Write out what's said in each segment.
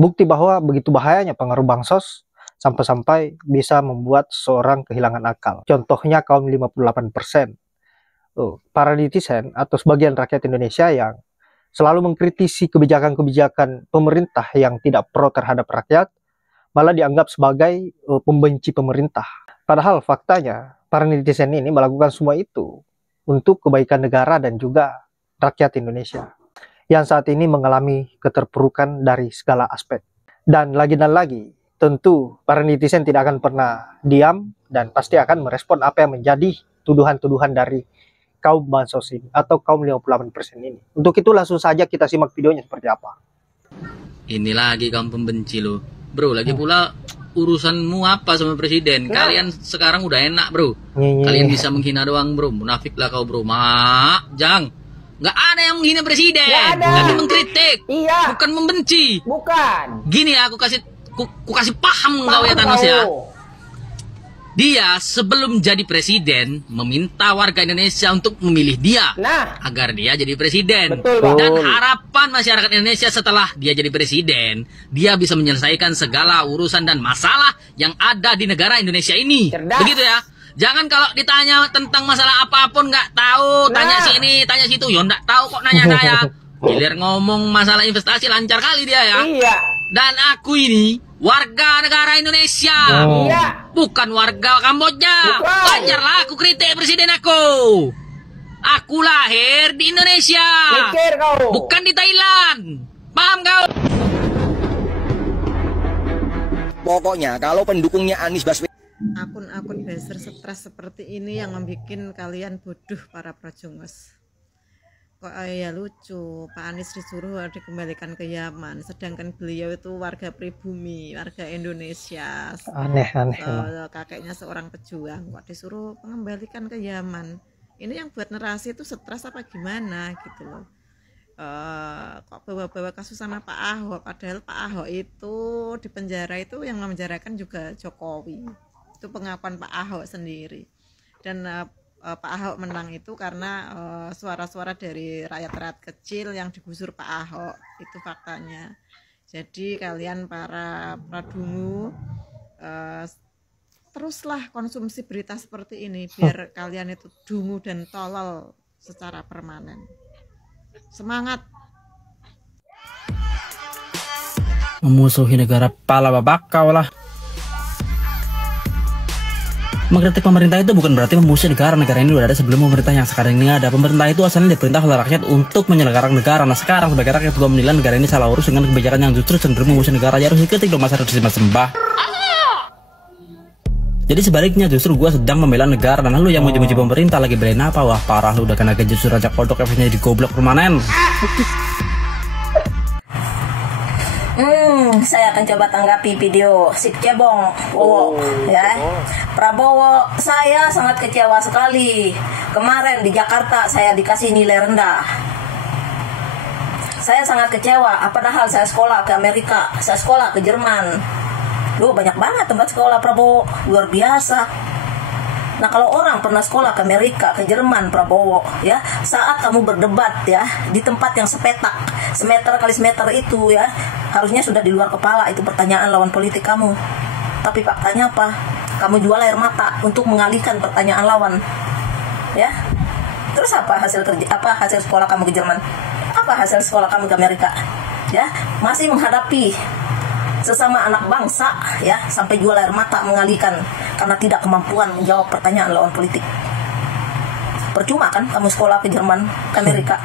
Bukti bahwa begitu bahayanya pengaruh bansos sampai-sampai bisa membuat seorang kehilangan akal. Contohnya kaum 58%. Para netizen atau sebagian rakyat Indonesia yang selalu mengkritisi kebijakan-kebijakan pemerintah yang tidak pro terhadap rakyat, malah dianggap sebagai pembenci pemerintah. Padahal faktanya, para netizen ini melakukan semua itu untuk kebaikan negara dan juga rakyat Indonesia yang saat ini mengalami keterpurukan dari segala aspek. Dan lagi, tentu para netizen tidak akan pernah diam dan pasti akan merespon apa yang menjadi tuduhan-tuduhan dari kaum bansos ini atau kaum 58% ini. Untuk itu langsung saja kita simak videonya seperti apa. Ini lagi kaum pembenci lo, bro. Lagi pula urusanmu apa sama presiden? Kalian sekarang udah enak, bro. Kalian bisa menghina doang, bro. Munafik lah kau, bro. Jang. Nggak ada yang menghina presiden. Tapi mengkritik. Iya. Bukan membenci. Bukan. Gini ya, aku kasih paham kau ya Thanos ya. Dia sebelum jadi presiden meminta warga Indonesia untuk memilih dia agar dia jadi presiden. Betul, dan harapan masyarakat Indonesia setelah dia jadi presiden, dia bisa menyelesaikan segala urusan dan masalah yang ada di negara Indonesia ini. Begitu ya. Jangan kalau ditanya tentang masalah apapun nggak tahu, tanya sini, tanya situ, yo nggak tahu kok nanya saya. Gilir ngomong masalah investasi lancar kali dia ya. Iya. Dan aku ini warga negara Indonesia, bukan warga Kamboja. Wajarlah aku kritik presiden aku. Aku lahir di Indonesia, mikir kau, bukan di Thailand. Paham kau? Pokoknya kalau pendukungnya Anies Baswedan, akun-akun buzzer stres seperti ini yang membuat kalian bodoh para projongos. Kok ya lucu, Pak Anies disuruh dikembalikan ke Yaman, sedangkan beliau itu warga pribumi, warga Indonesia. Aneh. Kakeknya seorang pejuang, kok disuruh mengembalikan ke Yaman. Ini yang buat narasi itu stres apa gimana gitu loh. Kok bawa-bawa kasus sama Pak Ahok, padahal Pak Ahok itu di penjara itu yang memenjarakan juga Jokowi. Itu pengakuan Pak Ahok sendiri. Dan Pak Ahok menang itu karena suara-suara dari rakyat-rakyat kecil yang digusur Pak Ahok, itu faktanya. Jadi kalian para pradungu teruslah konsumsi berita seperti ini biar kalian itu dungu dan tolol secara permanen. Semangat. Memusuhi negara pala babakau lah. Mengkritik pemerintah itu bukan berarti memusuhi negara. Negara ini udah ada sebelum pemerintah yang sekarang ini ada. Pemerintah itu asalnya diperintah oleh rakyat untuk menyelenggarakan negara. Nah sekarang sebagai rakyat gua menilai negara ini salah urus dengan kebijakan yang justru cenderung memusuhi negara. Ya harus dikritik dong, masa harus disembah. Jadi sebaliknya justru gua sedang membela negara dan lu yang muji-muji pemerintah lagi belain apa? Wah parah, lu udah kena gaji justru rajak kodok, efeknya jadi goblok permanen. Saya akan coba tanggapi video si cebong ya. Prabowo, saya sangat kecewa sekali. Kemarin di Jakarta saya dikasih nilai rendah. Saya sangat kecewa, padahal saya sekolah ke Amerika, saya sekolah ke Jerman. Loh, banyak banget tempat sekolah Prabowo, luar biasa. Nah kalau orang pernah sekolah ke Amerika, ke Jerman, Prabowo, ya, saat kamu berdebat ya di tempat yang sepetak, semeter kali semeter itu ya, harusnya sudah di luar kepala itu pertanyaan lawan politik kamu. Tapi faktanya apa? Kamu jual air mata untuk mengalihkan pertanyaan lawan, ya. Terus apa hasil kerja? Apa hasil sekolah kamu ke Jerman? Apa hasil sekolah kamu ke Amerika? Ya, masih menghadapi sesama anak bangsa ya, sampai jual air mata mengalihkan karena tidak kemampuan menjawab pertanyaan lawan politik. Percuma kan kamu sekolah ke Jerman, ke Amerika.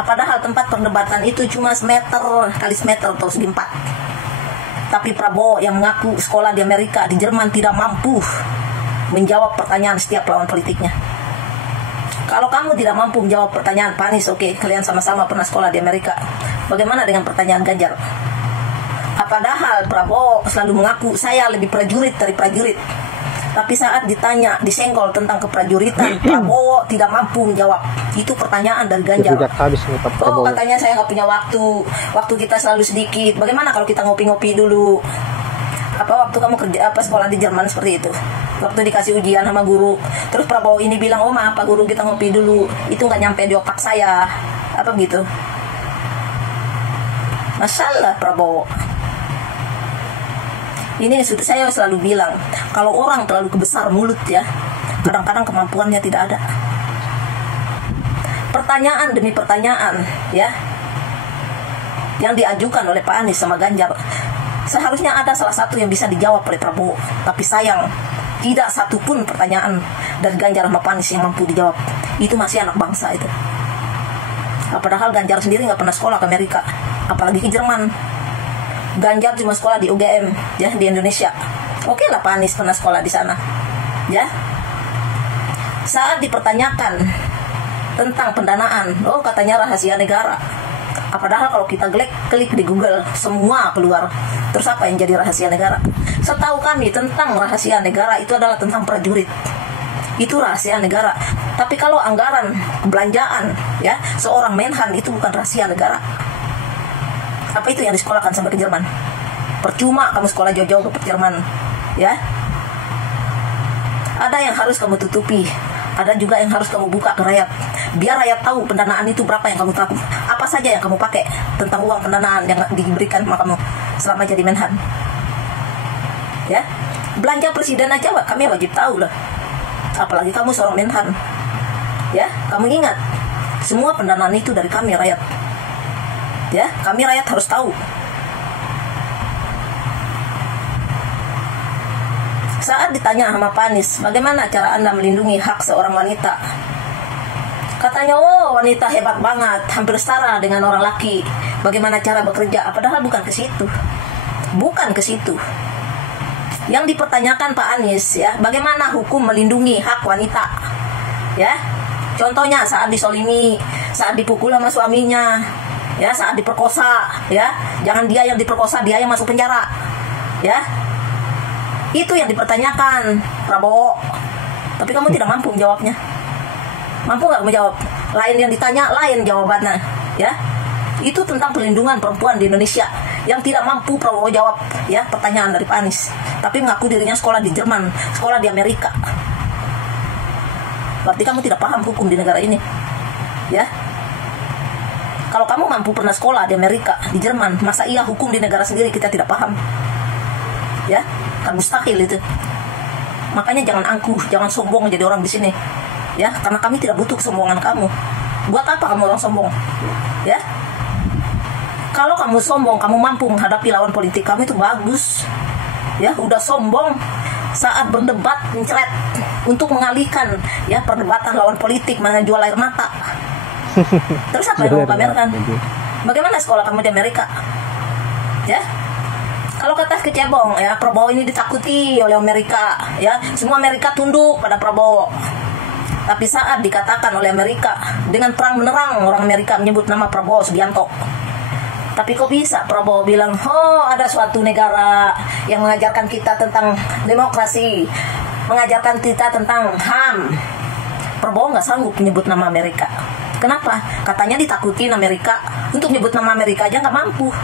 Padahal tempat perdebatan itu cuma semeter kali semeter atau segi 4. Tapi Prabowo yang mengaku sekolah di Amerika, di Jerman tidak mampu menjawab pertanyaan setiap lawan politiknya. Kalau kamu tidak mampu menjawab pertanyaan Pak Anies, oke, kalian sama-sama pernah sekolah di Amerika. Bagaimana dengan pertanyaan Ganjar? Padahal Prabowo selalu mengaku saya lebih prajurit dari prajurit. Tapi saat ditanya, disenggol tentang keprajuritan, Prabowo tidak mampu menjawab. Itu pertanyaan dari Ganjar. Oh, katanya saya nggak punya waktu. Waktu kita selalu sedikit. Bagaimana kalau kita ngopi-ngopi dulu? Apa waktu kamu kerja sekolah di Jerman seperti itu? Waktu dikasih ujian sama guru, terus Prabowo ini bilang, oh maaf Pak Guru, kita ngopi dulu. Itu nggak nyampe di otak saya. Apa begitu? Masalah Prabowo. Ini saya selalu bilang, kalau orang terlalu besar mulut ya, kadang-kadang kemampuannya tidak ada. Pertanyaan demi pertanyaan ya, yang diajukan oleh Pak Anies sama Ganjar, seharusnya ada salah satu yang bisa dijawab oleh Prabowo. Tapi sayang, tidak satupun pertanyaan dari Ganjar sama Pak Anies yang mampu dijawab. Itu masih anak bangsa itu. Padahal Ganjar sendiri nggak pernah sekolah ke Amerika, apalagi ke Jerman. Ganjar cuma sekolah di UGM ya, di Indonesia. Oke lah, Pak Anies pernah sekolah di sana ya. Saat dipertanyakan tentang pendanaan, oh katanya rahasia negara. Padahal kalau kita klik di Google, semua keluar. Terus apa yang jadi rahasia negara? Setahu kami, tentang rahasia negara itu adalah tentang prajurit. Itu rahasia negara. Tapi kalau anggaran belanjaan ya seorang Menhan, itu bukan rahasia negara. Apa itu yang disekolahkan sampai ke Jerman? Percuma kamu sekolah jauh-jauh ke Jerman ya. Ada yang harus kamu tutupi, ada juga yang harus kamu buka ke rakyat, biar rakyat tahu pendanaan itu berapa yang kamu tahu, apa saja yang kamu pakai tentang uang pendanaan yang diberikan sama kamu selama jadi Menhan ya. Belanja presiden aja kami wajib tahu lah, apalagi kamu seorang Menhan ya. Kamu ingat, semua pendanaan itu dari kami rakyat ya, kami rakyat harus tahu. Saat ditanya sama Pak Anies, bagaimana cara Anda melindungi hak seorang wanita? Katanya, oh wanita hebat banget, hampir setara dengan orang laki. Bagaimana cara bekerja? Padahal bukan ke situ. Bukan ke situ. Yang dipertanyakan Pak Anies ya, bagaimana hukum melindungi hak wanita? Ya. Contohnya saat disolimi, saat dipukul sama suaminya, ya, saat diperkosa, ya, jangan dia yang diperkosa, dia yang masuk penjara, ya. Itu yang dipertanyakan Prabowo. Tapi kamu tidak mampu menjawabnya. Mampu nggak menjawab? Lain yang ditanya, lain jawabannya, ya. Itu tentang perlindungan perempuan di Indonesia yang tidak mampu Prabowo jawab, ya, pertanyaan dari Pak Anies. Tapi mengaku dirinya sekolah di Jerman, sekolah di Amerika. Berarti kamu tidak paham hukum di negara ini, ya. Kalau kamu mampu pernah sekolah di Amerika, di Jerman, masa iya hukum di negara sendiri kita tidak paham? Ya, kan mustahil itu. Makanya jangan angkuh, jangan sombong jadi orang di sini. Ya, karena kami tidak butuh kesombongan kamu. Buat apa kamu orang sombong? Ya. Kalau kamu sombong, kamu mampu menghadapi lawan politik kamu, itu bagus. Ya, udah sombong saat berdebat mencret untuk mengalihkan ya perdebatan lawan politik, mana jual air mata. Terus apa yang kamu pamerkan? Bagaimana sekolah kamu di Amerika? Ya. Kalau kata kecebong ya, Prabowo ini ditakuti oleh Amerika, ya, semua Amerika tunduk pada Prabowo. Tapi saat dikatakan oleh Amerika dengan perang menerang, orang Amerika menyebut nama Prabowo Subianto. Tapi kok bisa Prabowo bilang, oh ada suatu negara yang mengajarkan kita tentang demokrasi, mengajarkan kita tentang HAM. Prabowo nggak sanggup menyebut nama Amerika. Kenapa? Katanya ditakutin Amerika. Untuk nyebut nama Amerika aja nggak mampu.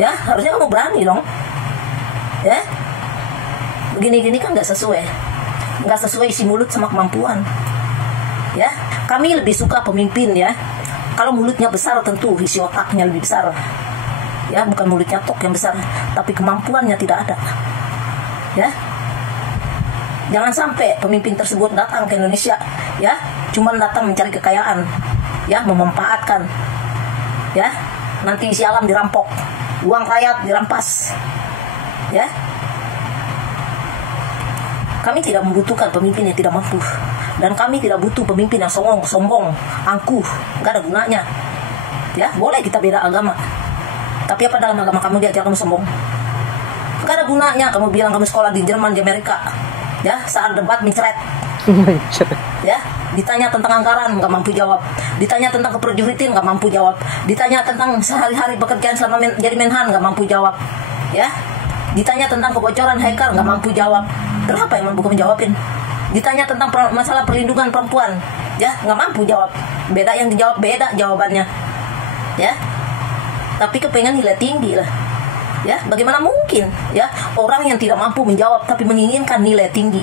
Ya, harusnya kamu berani dong. Ya, begini-gini kan nggak sesuai isi mulut sama kemampuan. Ya, kami lebih suka pemimpin ya. Kalau mulutnya besar tentu isi otaknya lebih besar. Ya, bukan mulutnya tok yang besar, tapi kemampuannya tidak ada. Ya, jangan sampai pemimpin tersebut datang ke Indonesia, ya, cuma datang mencari kekayaan, ya, memanfaatkan, ya, nanti isi alam dirampok. Uang rakyat dirampas, ya. Kami tidak membutuhkan pemimpin yang tidak mampu, dan kami tidak butuh pemimpin yang sombong, angkuh, nggak ada gunanya. Ya, boleh kita beda agama, tapi apa dalam agama kamu diajar kamu sombong? Nggak ada gunanya kamu bilang kamu sekolah di Jerman, di Amerika, ya, saat debat mencret. Ya, ditanya tentang anggaran nggak mampu jawab, ditanya tentang keprajuritan nggak mampu jawab, ditanya tentang sehari-hari pekerjaan selama jadi Menhan nggak mampu jawab, ya, ditanya tentang kebocoran hacker nggak mampu jawab. Kenapa yang mampu kamu jawabin? Ditanya tentang masalah perlindungan perempuan, ya, nggak mampu jawab. Beda yang dijawab, beda jawabannya, ya. Tapi kepengen nilai tinggi lah, ya. Bagaimana mungkin, ya, orang yang tidak mampu menjawab tapi menginginkan nilai tinggi?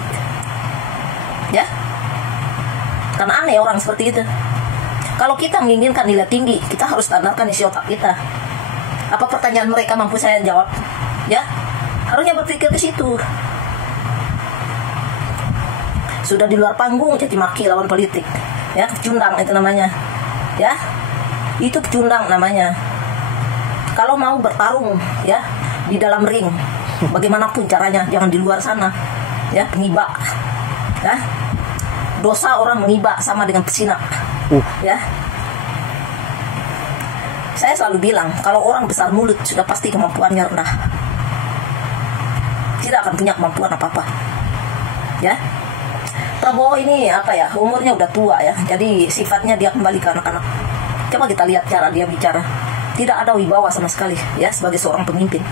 Ya, karena aneh orang seperti itu. Kalau kita menginginkan nilai tinggi, kita harus standarkan isi otak kita. Apa pertanyaan mereka mampu saya jawab? Ya, Harusnya berpikir ke situ. Sudah di luar panggung jadi maki lawan politik. Ya, pecundang itu namanya. Ya. Itu pecundang namanya. Kalau mau bertarung ya di dalam ring, bagaimanapun caranya, jangan di luar sana. Ya, pengiba. Ya. Dosa orang mengiba sama dengan pesina. Ya. Saya selalu bilang, kalau orang besar mulut sudah pasti kemampuannya rendah. Tidak akan punya kemampuan apa-apa. Ya. Prabowo ini apa ya, umurnya udah tua ya, jadi sifatnya dia kembali ke anak-anak. Coba kita lihat cara dia bicara, tidak ada wibawa sama sekali ya sebagai seorang pemimpin.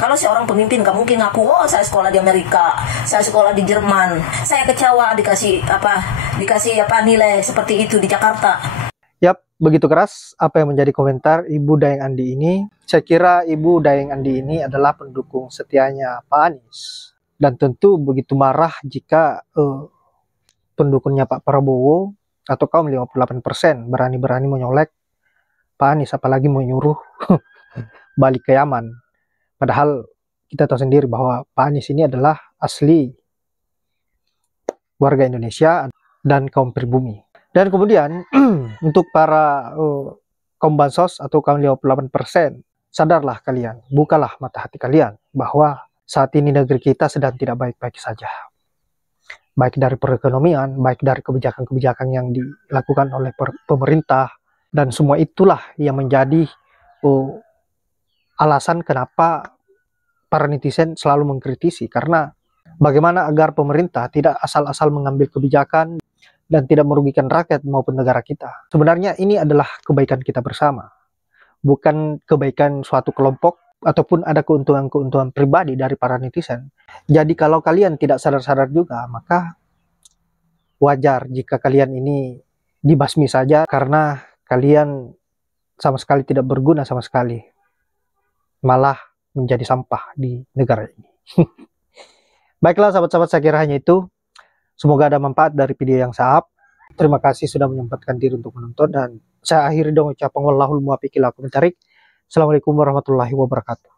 Kalau seorang pemimpin gak mungkin ngaku, oh saya sekolah di Amerika, saya sekolah di Jerman, saya kecewa dikasih nilai seperti itu di Jakarta. Yap, begitu keras apa yang menjadi komentar Ibu Dayang Andi ini. Saya kira Ibu Dayang Andi ini adalah pendukung setianya Pak Anies. Dan tentu begitu marah jika pendukungnya Pak Prabowo atau kaum 58% berani-berani menyolek Pak Anies, apalagi menyuruh balik ke Yaman. Padahal kita tahu sendiri bahwa Pak Anies ini adalah asli warga Indonesia dan kaum pribumi. Dan kemudian untuk para kaum bansos atau kaum 58%, sadarlah kalian, bukalah mata hati kalian bahwa saat ini negeri kita sedang tidak baik-baik saja. Baik dari perekonomian, baik dari kebijakan-kebijakan yang dilakukan oleh pemerintah, dan semua itulah yang menjadi alasan kenapa para netizen selalu mengkritisi, karena bagaimana agar pemerintah tidak asal-asal mengambil kebijakan dan tidak merugikan rakyat maupun negara kita. Sebenarnya ini adalah kebaikan kita bersama, bukan kebaikan suatu kelompok ataupun ada keuntungan-keuntungan pribadi dari para netizen. Jadi kalau kalian tidak sadar-sadar juga, maka wajar jika kalian ini dibasmi saja karena kalian sama sekali tidak berguna sama sekali. Malah menjadi sampah di negara ini. Baiklah sahabat-sahabat, saya kira hanya itu. Semoga ada manfaat dari video yang sahab. Terima kasih sudah menyempatkan diri untuk menonton, dan saya akhiri dengan ucapan wallahul muwaffiq ila aqwamit thoriq. Assalamualaikum warahmatullahi wabarakatuh.